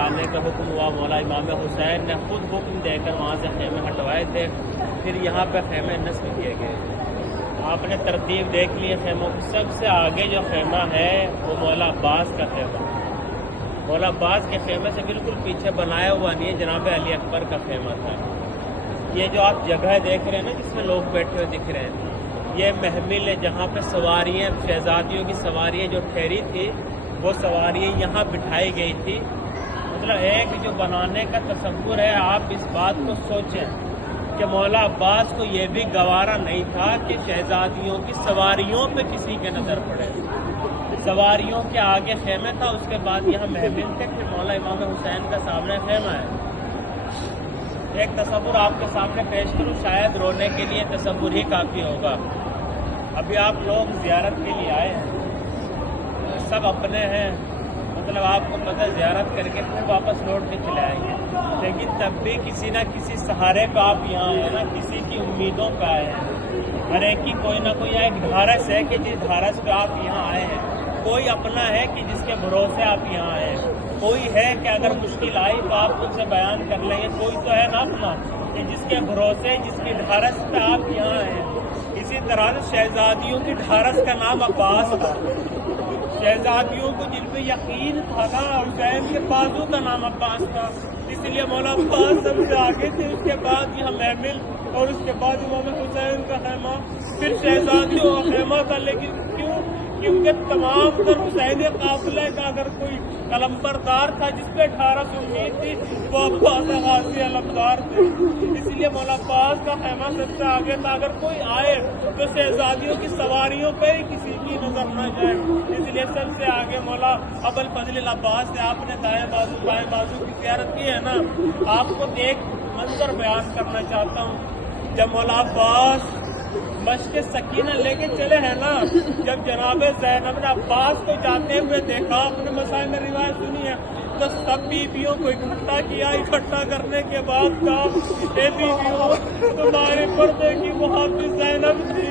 آنے کا حکم ہوا، مولا امام حسین نے خود حکم دے کر وہاں سے خیمے ہٹوائے تھے، پھر یہاں پہ خیمے نصب کیے گئے۔ آپ نے ترتیب دیکھ لی ہے خیموں کی، سب سے آگے جو خیمہ ہے وہ مولا عباس کا خیمہ، مولا عباس کے خیمے سے بالکل پیچھے بنایا ہوا نہیں ہے، جناب علی اکبر کا خیمہ تھا۔ یہ جو آپ جگہ دیکھ رہے ہیں نا جس میں لوگ بیٹھے ہوئے دکھ رہے ہیں، یہ محمل ہے جہاں پہ سواریاں، شہزادیوں کی سواریاں جو ٹھہری تھی وہ سواریاں یہاں بٹھائی گئی تھی۔ مطلب ایک جو بنانے کا تصور ہے، آپ اس بات کو سوچیں کہ مولا عباس کو یہ بھی گوارا نہیں تھا کہ شہزادیوں کی سواریوں پہ کسی کے نظر پڑے۔ سواریوں کے آگے خیمے تھا، اس کے بعد یہاں محمل تھے، پھر مولا امام حسین کا سامنے خیمہ ہے۔ ایک تصور آپ کے سامنے پیش کروں، شاید رونے کے لیے تصور ہی کافی ہوگا۔ ابھی آپ لوگ زیارت کے لیے آئے ہیں، سب اپنے ہیں، مطلب آپ کو پتہ زیارت کر کے پھر واپس لوٹ کے چلے آئیں گے، لیکن تب بھی کسی نہ کسی سہارے پہ آپ یہاں آئے ہیں نا، کسی کی امیدوں پہ آئے ہیں۔ ہر ایک کی کوئی نہ کوئی ایک ڈھارس ہے کہ جس ڈھارس پہ آپ یہاں آئے ہیں، کوئی اپنا ہے کہ جس کے بھروسے آپ یہاں آئے ہیں، کوئی ہے کہ اگر مشکل آئی تو آپ ان سے بیان کر لیں گے، کوئی تو ہے نا اپنا کہ جس کے بھروسے، جس کی ڈھارس پہ آپ یہاں آئے ہیں۔ اسی طرح سے شہزادیوں کی ڈھارس کا نام عباس تھا، شہزادیوں کو جن پہ یقین تھا نا، حسین کے بازو کا نام عباس تھا، اس لیے مولا عباس سب سے آگے تھے، اس کے بعد یہاں محمل اور اس کے بعد امام حسین کا خیمہ، پھر شہزادیوں کا خیمہ تھا۔ لیکن کیونکہ تمام تر حسین قافلے کا اگر کوئی علمبردار تھا جس پہ 18 امید تھی، وہ عباس غازی علمدار تھے، اس لیے مولا عباس کا خیمہ سب سے آگے تھا۔ اگر کوئی آئے تو شہزادیوں کی سواریوں پہ ہی کسی کی نظر نہ جائے، اس لیے سب سے آگے مولا ابوالفضل العباس سے۔ آپ نے دائیں بازو بائیں بازو کی زیارت کی ہے نا، آپ کو ایک منظر بیان کرنا چاہتا ہوں۔ جب مولا عباس مشق سکینہ لے کے چلے ہیں نا، جب جناب زینب نے عباس کو جاتے ہوئے دیکھا، اپنے مسائل میں روایت سنی ہے، تو سب بیویوں کو اکٹھا کیا، اکٹھا کرنے کے بعد کہا، اے بیویوں تمہارے پردے کی محافظ زینب تھی،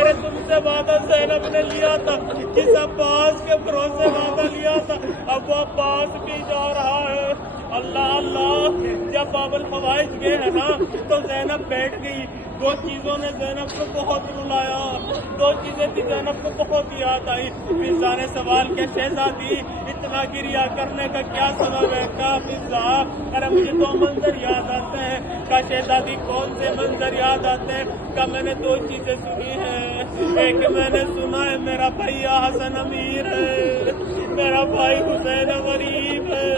ارے تم سے وعدہ زینب نے لیا تھا، جس عباس کے بھروسے وعدہ لیا تھا، اب وہ عباس بھی جا رہا ہے۔ اللہ اللہ، جب باب الفوائد گئے ہیں نا تو زینب بیٹھ گئی، دو چیزوں نے زینب کو بہت رلایا، دو چیزیں تھی زینب کو بہت یاد آئی۔ فضا نے سوال کیا، شہزادی اتنا گریا کرنے کا کیا سبب ہے؟ کہا فضا، ارے مجھے دو منظر یاد آتے ہیں۔ کہا شہزادی کون سے منظر یاد آتے ہیں؟ کہا میں نے دو چیزیں سنی ہیں، ایک میں نے سنا ہے میرا بھائی حسن امیر ہے، میرا بھائی حسین غریب ہے،